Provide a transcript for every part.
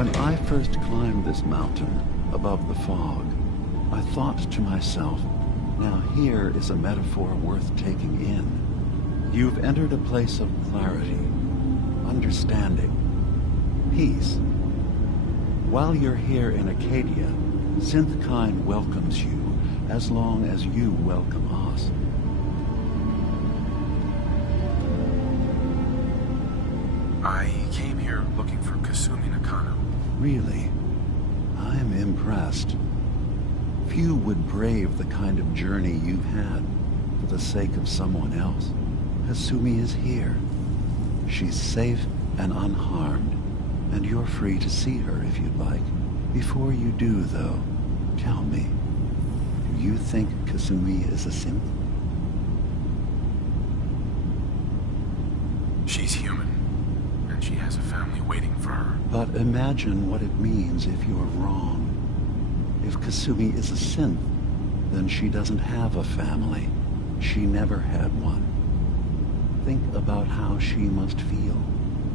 When I first climbed this mountain above the fog, I thought to myself, now here is a metaphor worth taking in. You've entered a place of clarity, understanding, peace. While you're here in Acadia, Synthkind welcomes you as long as you welcome us. I came here looking for Kasumi Nakano. Really? I'm impressed. Few would brave the kind of journey you've had for the sake of someone else. Kasumi is here. She's safe and unharmed, and you're free to see her if you'd like. Before you do, though, tell me, do you think Kasumi is a synth? She's human, and she has a family waiting for her. But imagine what it means if you're wrong. If Kasumi is a synth, then she doesn't have a family. She never had one. Think about how she must feel.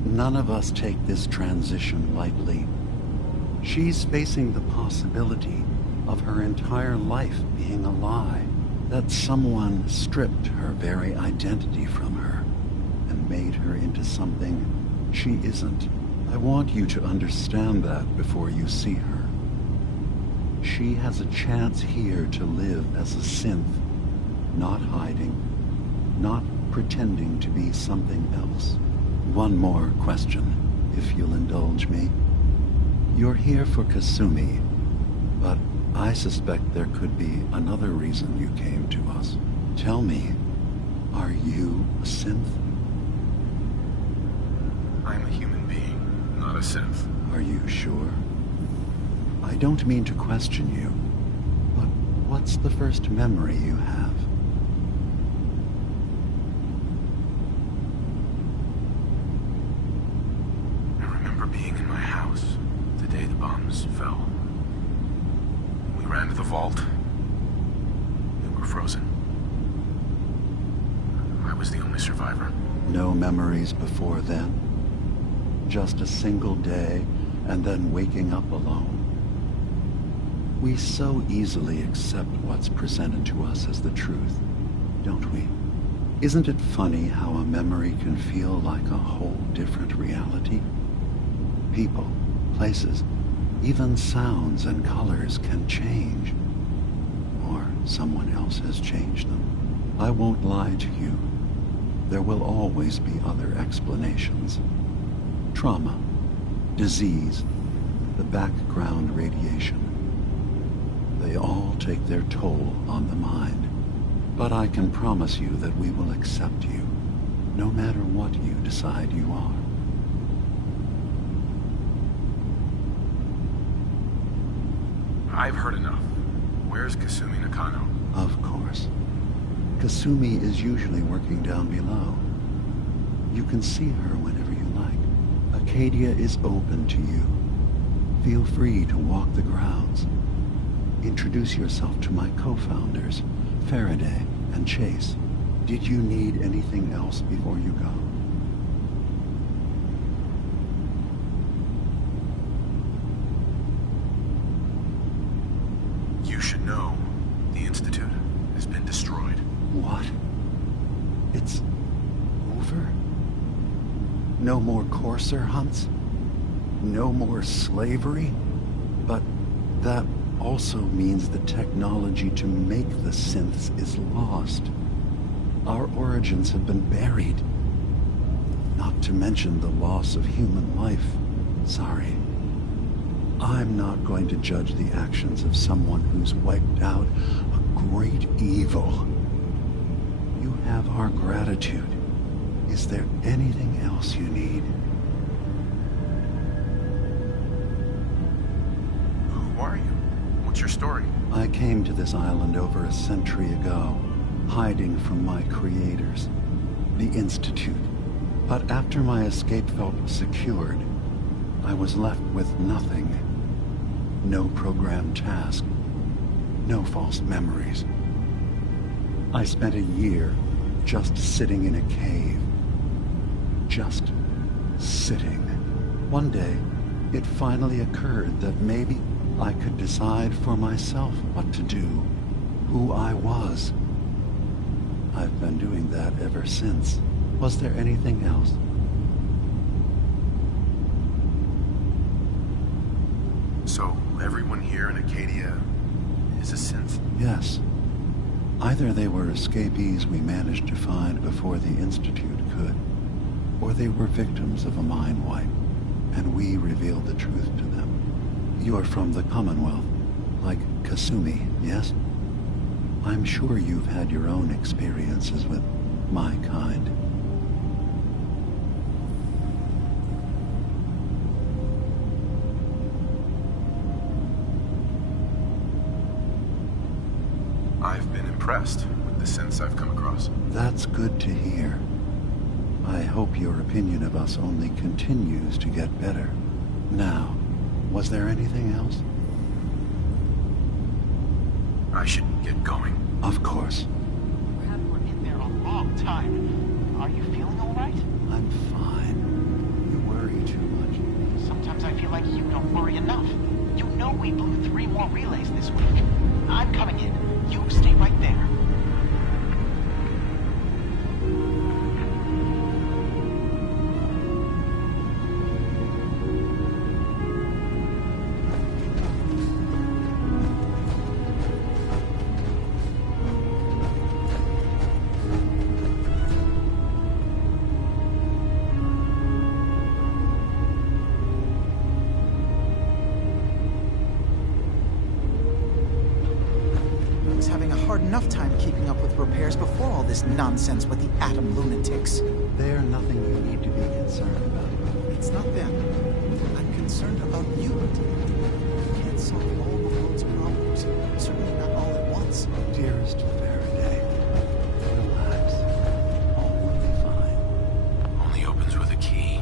None of us take this transition lightly. She's facing the possibility of her entire life being a lie, that someone stripped her very identity from her and made her into something she isn't. I want you to understand that before you see her. She has a chance here to live as a synth, not hiding, not pretending to be something else. One more question, if you'll indulge me. You're here for Kasumi, but I suspect there could be another reason you came to us. Tell me, are you a synth? I'm a human being, not a synth. Are you sure? I don't mean to question you, but what's the first memory you have? I remember being in my house the day the bombs fell. We ran to the vault. We were frozen. I was the only survivor. No memories before then? Just a single day, and then waking up alone? We so easily accept what's presented to us as the truth, don't we? Isn't it funny how a memory can feel like a whole different reality? People, places, even sounds and colors can change. Or someone else has changed them. I won't lie to you. There will always be other explanations. Trauma, disease, the background radiation. They all take their toll on the mind. But I can promise you that we will accept you, no matter what you decide you are. I've heard enough. Where's Kasumi Nakano? Of course. Kasumi is usually working down below. You can see her whenever you like. Acadia is open to you. Feel free to walk the grounds. Introduce yourself to my co-founders, Faraday and Chase. Did you need anything else before you go? You should know, the Institute has been destroyed. What? It's over? No more courser hunts? No more slavery? But that also means the technology to make the synths is lost. Our origins have been buried. Not to mention the loss of human life. Sorry. I'm not going to judge the actions of someone who's wiped out a great evil. You have our gratitude. Is there anything else you need? Who are you? What's your story? I came to this island over a century ago, hiding from my creators, the Institute. But after my escape felt secured, I was left with nothing. No programmed task. No false memories. I spent a year just sitting in a cave. Just sitting. One day, It finally occurred that maybe I could decide for myself what to do, who I was. I've been doing that ever since. Was there anything else? So, everyone here in Acadia is a synth? Yes. Either they were escapees we managed to find before the Institute could, or they were victims of a mind wipe, and we revealed the truth to them. You're from the Commonwealth, like Kasumi, yes? I'm sure you've had your own experiences with my kind. I've been impressed with the synths I've come across. That's good to hear. I hope your opinion of us only continues to get better. Now, was there anything else? I should get going. Of course. You were in there a long time. Are you feeling all right? I'm fine. You worry too much. Sometimes I feel like you don't worry enough. You know we blew 3 more relays this week. I'm coming in. You stay right there. Enough time keeping up with repairs before all this nonsense with the atom lunatics. They're nothing you need to be concerned about. It's not them. I'm concerned about you. You can't solve all the world's problems. Certainly not all at once. Dearest Faraday, relax. All will be fine. Only opens with a key.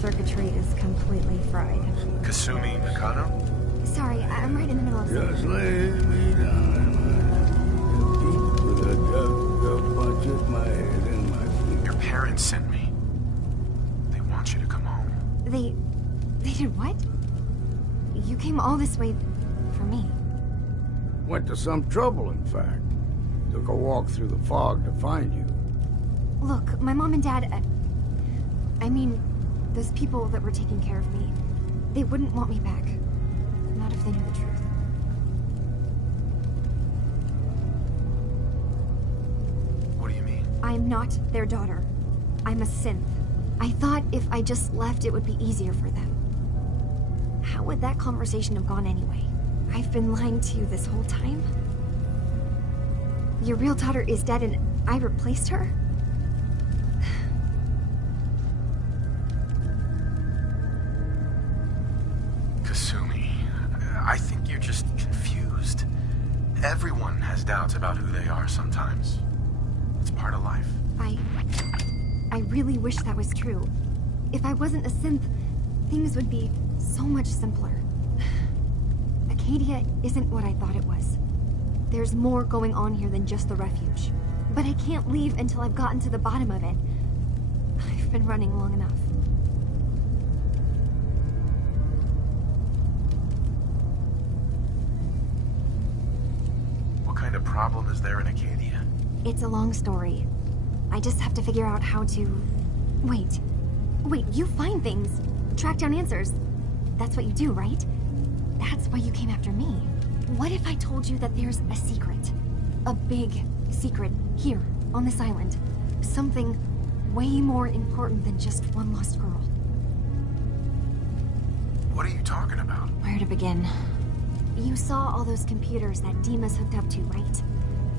Circuitry is completely fried. Kasumi Nakano? Sorry, I'm right in the middle of Just something. lay me down with a bunch of my head and my feet. Your parents sent me. They want you to come home. They did what? You came all this way for me. Went to some trouble, in fact. Took a walk through the fog to find you. Look, my mom and dad, I mean, those people that were taking care of me, they wouldn't want me back. Not if they knew the truth. What do you mean? I'm not their daughter. I'm a synth. I thought if I just left, it would be easier for them. How would that conversation have gone anyway? I've been lying to you this whole time? Your real daughter is dead and I replaced her? Kasumi, I think you're just confused. has doubts about who they are sometimes. It's part of life. I really wish that was true. If I wasn't a synth, things would be so much simpler. Acadia isn't what I thought it was. There's more going on here than just the refuge. But I can't leave until I've gotten to the bottom of it. I've been running long enough. What kind of problem is there in Acadia? It's a long story. I just have to figure out how to... Wait, you find things. Track down answers. That's what you do, right? That's why you came after me. What if I told you that there's a secret? A big secret here, on this island. Something way more important than just one lost girl. What are you talking about? Where to begin? You saw all those computers that Dima's hooked up to, right?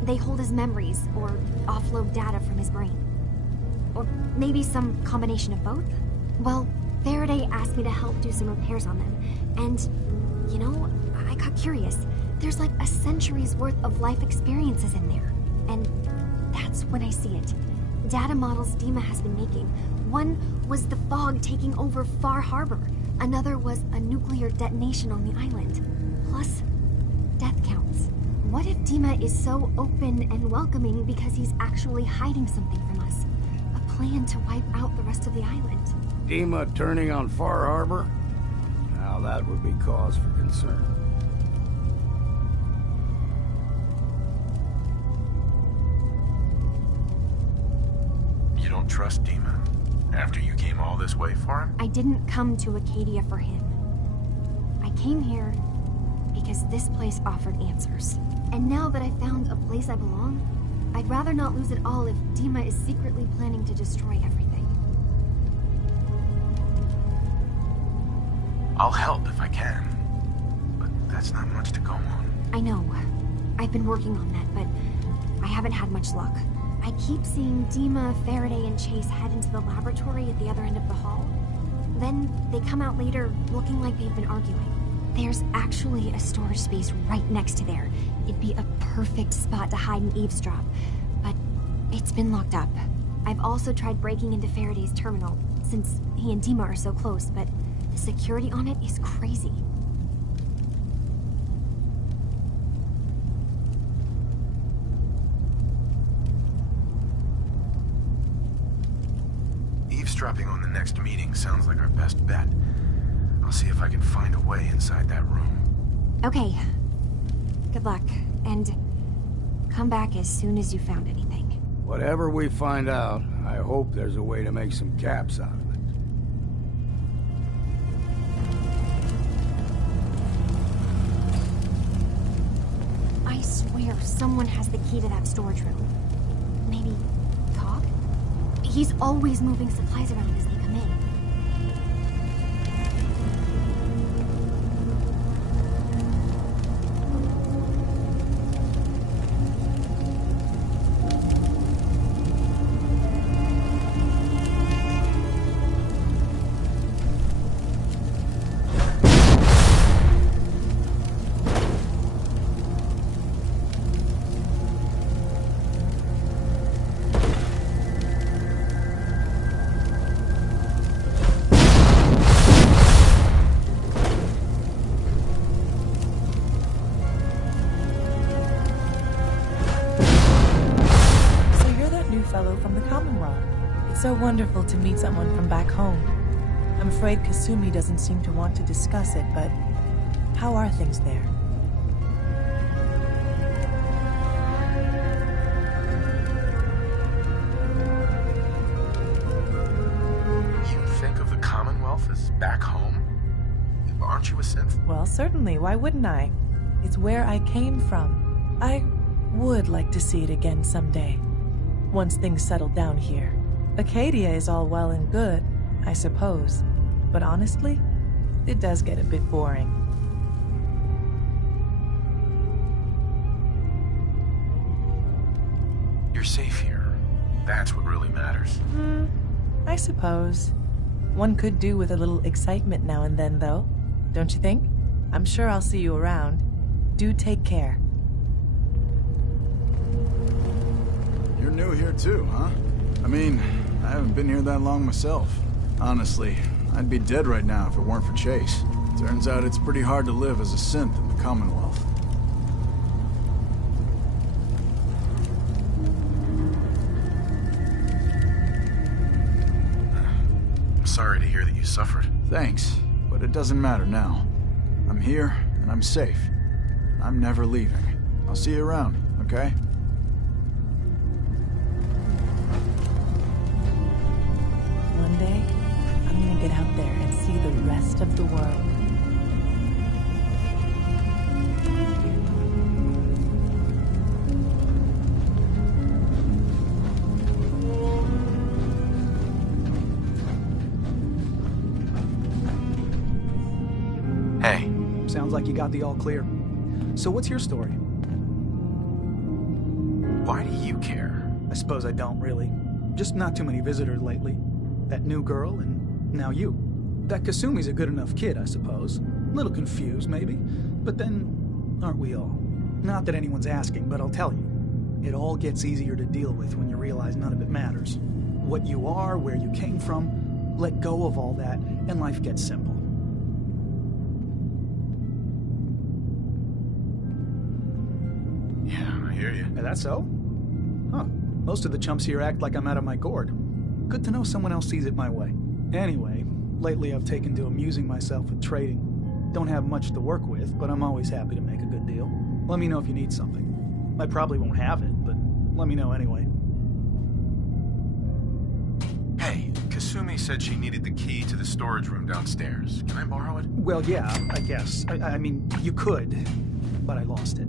They hold his memories, or offload data from his brain. Or maybe some combination of both? Well, Faraday asked me to help do some repairs on them, and, you know, I got curious. There's like a century's worth of life experiences in there, and that's when I see it. Data models Dima has been making. One was the fog taking over Far Harbor. Another was a nuclear detonation on the island. Plus, death counts. What if Dima is so open and welcoming because he's actually hiding something from us? A plan to wipe out the rest of the island. Dima turning on Far Harbor? Now that would be cause for concern. You don't trust Dima? After you came all this way for him? I didn't come to Acadia for him. I came here because this place offered answers. And now that I found a place I belong, I'd rather not lose it all if Dima is secretly planning to destroy everything. I'll help if I can. But that's not much to go on. I know. I've been working on that, but I haven't had much luck. I keep seeing Dima, Faraday, and Chase head into the laboratory at the other end of the hall. Then they come out later looking like they've been arguing. There's actually a storage space right next to there. It'd be a perfect spot to hide and eavesdrop, but it's been locked up. I've also tried breaking into Faraday's terminal, since he and Dima are so close, but the security on it is crazy. Eavesdropping on the next meeting sounds like our best bet. I'll see if I can find a way inside that room. Okay. Good luck, and come back as soon as you found anything. Whatever we find out, I hope there's a way to make some caps out of it. I swear someone has the key to that storage room. Maybe Cog? He's always moving supplies around as they come in. So wonderful to meet someone from back home. I'm afraid Kasumi doesn't seem to want to discuss it, but how are things there? You think of the Commonwealth as back home? Aren't you a synth? Well, certainly. Why wouldn't I? It's where I came from. I would like to see it again someday, once things settle down here. Acadia is all well and good, I suppose, but honestly, it does get a bit boring. You're safe here. That's what really matters. I suppose. One could do with a little excitement now and then, though, don't you think? I'm sure I'll see you around. Do take care. you're new here too, huh? I mean, I haven't been here that long myself. Honestly, I'd be dead right now if it weren't for Chase. Turns out it's pretty hard to live as a synth in the Commonwealth. I'm sorry to hear that you suffered. Thanks, but it doesn't matter now. I'm here, and I'm safe. I'm never leaving. I'll see you around, okay? One day, I'm gonna get out there and see the rest of the world. Hey. Sounds like you got the all clear. So what's your story? Why do you care? I suppose I don't really. Just not too many visitors lately. That new girl, and now you. That Kasumi's a good enough kid, I suppose. A little confused, maybe. But then, aren't we all? Not that anyone's asking, but I'll tell you. It all gets easier to deal with when you realize none of it matters. What you are, where you came from, let go of all that, and life gets simple. Yeah, I hear you. Is that so? Huh. Most of the chumps here act like I'm out of my gourd. Good to know someone else sees it my way. Anyway, lately I've taken to amusing myself with trading. Don't have much to work with, but I'm always happy to make a good deal. Let me know if you need something. I probably won't have it, but let me know anyway. Hey, Kasumi said she needed the key to the storage room downstairs. Can I borrow it? Well, yeah, I guess. I mean, you could, but I lost it.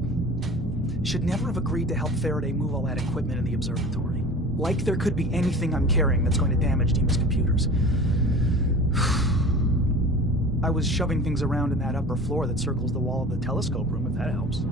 Should never have agreed to help Faraday move all that equipment in the observatory. Like there could be anything I'm carrying that's going to damage Dima's computers. I was shoving things around in that upper floor that circles the wall of the telescope room, if that helps.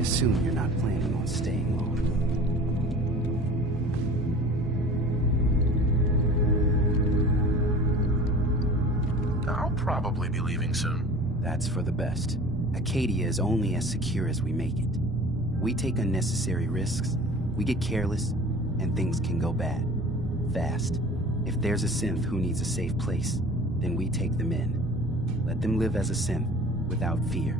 Assume you're not planning on staying long. I'll probably be leaving soon. That's for the best. Acadia is only as secure as we make it. We take unnecessary risks, we get careless, and things can go bad. Fast. If there's a synth who needs a safe place, then we take them in. Let them live as a synth, without fear.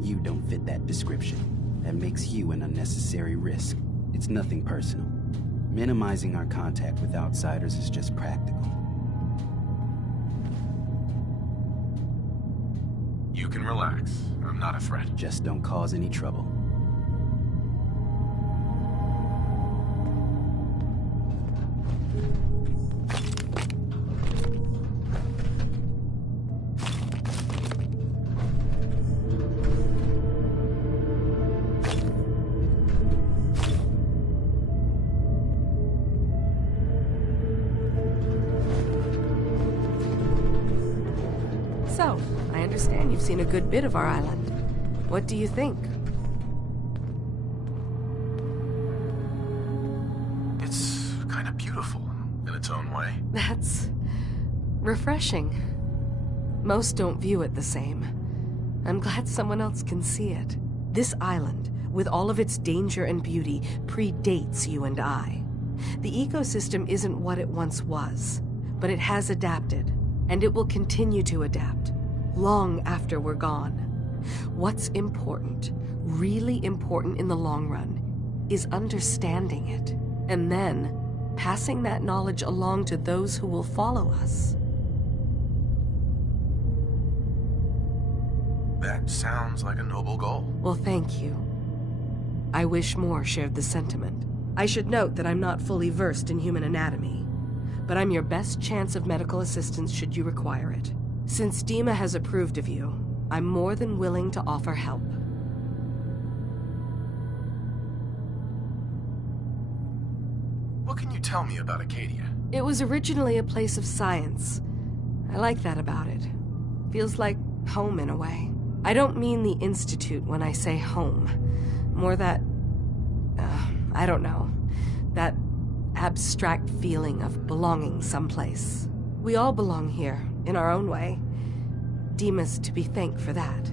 You don't fit that description. That makes you an unnecessary risk. It's nothing personal. Minimizing our contact with outsiders is just practical. You can relax. I'm not a threat. Just don't cause any trouble. So, I understand you've seen a good bit of our island. What do you think? It's kind of beautiful in its own way. That's refreshing. Most don't view it the same. I'm glad someone else can see it. This island, with all of its danger and beauty, predates you and I. The ecosystem isn't what it once was, but it has adapted, and it will continue to adapt, long after we're gone. What's important, really important in the long run, is understanding it, and then passing that knowledge along to those who will follow us. That sounds like a noble goal. Well, thank you. I wish more shared the sentiment. I should note that I'm not fully versed in human anatomy, but I'm your best chance of medical assistance should you require it. Since Dima has approved of you, I'm more than willing to offer help. What can you tell me about Acadia? It was originally a place of science. I like that about it. Feels like home in a way. I don't mean the Institute when I say home. More that... I don't know. That abstract feeling of belonging someplace. We all belong here, in our own way. Demas to be thanked for that.